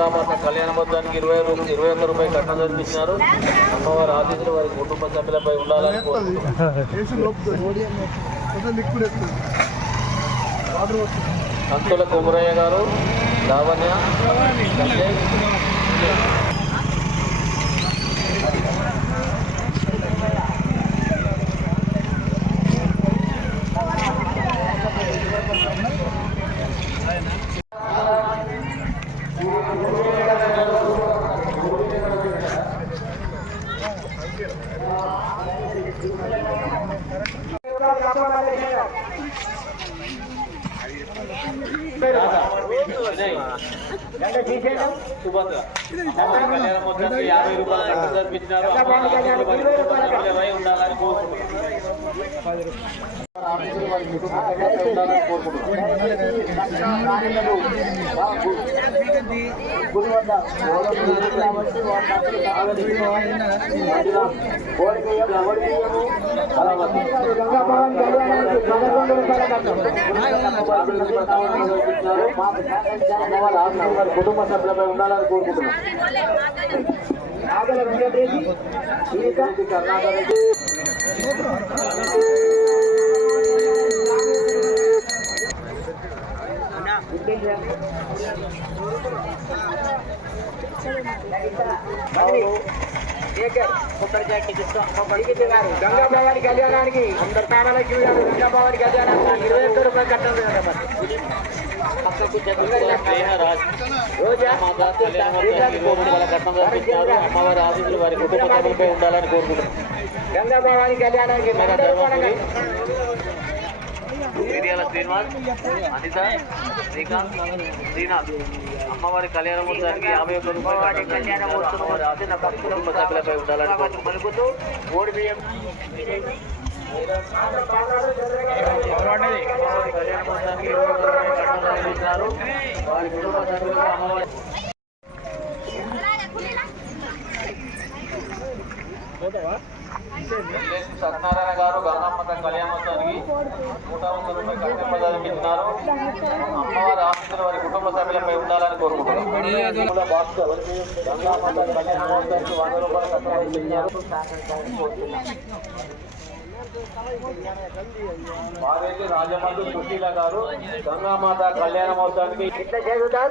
గంగామాత కళ్యాణ మొత్తానికి ఇరవై ఇరవై ఒక్క రూపాయలు కట్నం జరిపించినారు. అమ్మవారి ఆశీస్సులు వారి కుటుంబ సభ్యులపై ఉండాలని కంతుల కుమరయ్య గారు లావణ్య కళ్యాణ మొత్తానికి యాభై రూపాయలు కట్నం జరిపించినారు అమ్మవారి ఆశీస్సులు వారి కుటుంబ సభ్యులపై ఉండాలని కోరుకుంటున్నాను ఆశీస్సులు వారి కుటుంబ సభ్యులపై ఉండాలని కోరుకుంటున్నాను కుటుంబ సభ్యులపై ఉండాలని కోరుకుంటున్నాను కర్ణాటక గంగాభవాని కళ్యాణానికి అందరు తాళలక్ష్మి గారు కళ్యాణానికి ఇరవై ఒక్క రూపాయలు కట్టండి రోజా అమ్మవారి ఆశీస్సులు వారి కుటుంబ ఉండాలని కోరుకుంటున్నాను గంగాభవాని కళ్యాణానికి మేరా వంద రూపాయలు ధర్మపురి కట్టండి. సిరియాల శ్రీనివాస్ అనిత శ్రీకాంత్ శ్రీనాథ్. అమ్మవారి కళ్యాణ మొత్తానికి యాభై ఒక్క రూపాయలు కళ్యాణ అమ్మవారి ఆశీస్సులు కుటుంబ సభ్యులపై ఉండాలని కోరుకుంటున్నాను పలుకుతూ ఓడి బియ్యం అమ్మవారి కళ్యాణ మొత్తానికి ఇరవై ఒక్క రూపాయలు కట్నం జరిపించినారు వారి కుటుంబ సభ్యులకు అమ్మవారి ఎల్లేసి సత్యనారాయణ కళ్యాణోత్సవానికి నూట రూపాయలు అమ్మవారి వారి కుటుంబ సభ్యులపై ఉండాలని కోరుకుంటున్నాను భాస్కర్ గంగామాత కళ్యాణోత్సవానికి వంద రూపాయలు రాజమండ్రి సుశీల గారు గంగామాత కళ్యాణ మహోత్సవానికి ఇట్లా చేద్దాం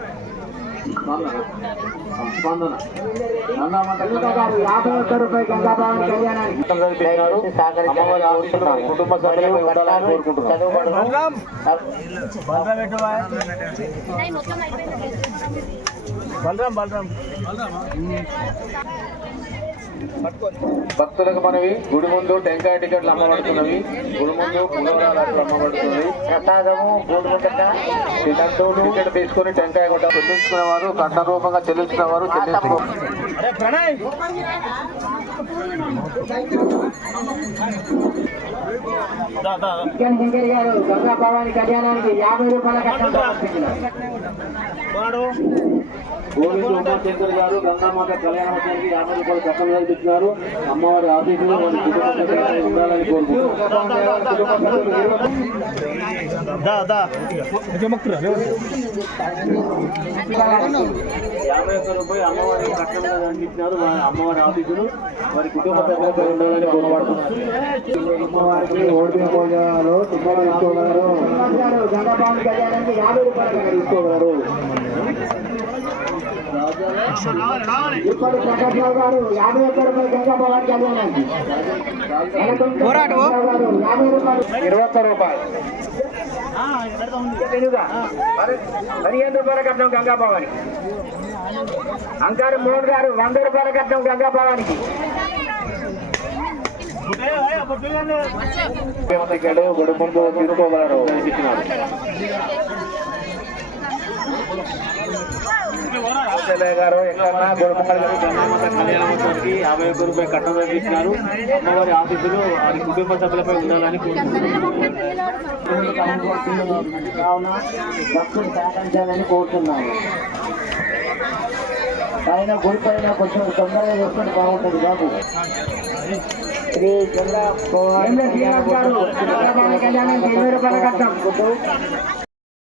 స్పందన స్పందన గంగామాత గారు యాభై భక్తులకు మనవి గుడి ముందు టెంకాయ టికెట్లు అమ్మబడుతున్నవి గుడి ముందు అమ్మబడుతున్నవి. ప్రసాదము గోడుముట్ట టికెట్ తీసుకుని టెంకాయ కొట్ట చెల్లించుకునే వారు కట్ట రూపంగా చెల్లించుకునే వారు గారు గంగాభవాని కళ్యాణానికి యాభై రూపాయల కట్టండి గోవింద ఉమాశంకర్ గారు గంగామాత కళ్యాణ మండలికి యాభై రూపాయలు కట్టం కల్పిస్తున్నారు అమ్మవారి ఆఫీసులో వారి కుటుంబ సభ్యులపై ఉండాలని యాభై ఒక్క రూపాయలు అమ్మవారి కట్టంగా అందించినారు అమ్మవారి వారి కుటుంబ సభ్యులపై ఉండాలని కోరబడుతున్నారు అమ్మవారికి తీసుకోగలరు తీసుకోగలరు ఇప్పుడు ప్రకాష్ గారు యాభై ఒక్క రూపాయలు గంగాభవాని కళ్యాణానికి యాభై రూపాయలు ఇరవై ఒక్క రూపాయలు పదిహేను రూపాయల కట్నం అంకారు మోహన్ గారు వంద రూపాయల కట్నం గంగా భవానికి గుడి ముందు తీసుకోగలరు ఎమ్మెల్యే గారు ఎక్కడన్నా కళ్యాణోత్సవానికి యాభై ఒక్క రూపాయలు కట్టడం ఇచ్చినారు అమ్మవారి ఆశీస్సులు వారి కుటుంబ సభ్యులపై ఉండాలని కోరుకుంటున్నాను కావున భక్తులు సహకరించాలని కోరుతున్నాము పైన గుడి పైన కొంచెం తొందరగా చేసుకుంటే బాగుంటుంది బాబు. శ్రీ గారు కళ్యాణం ఇరవై రూపాయల కట్టం.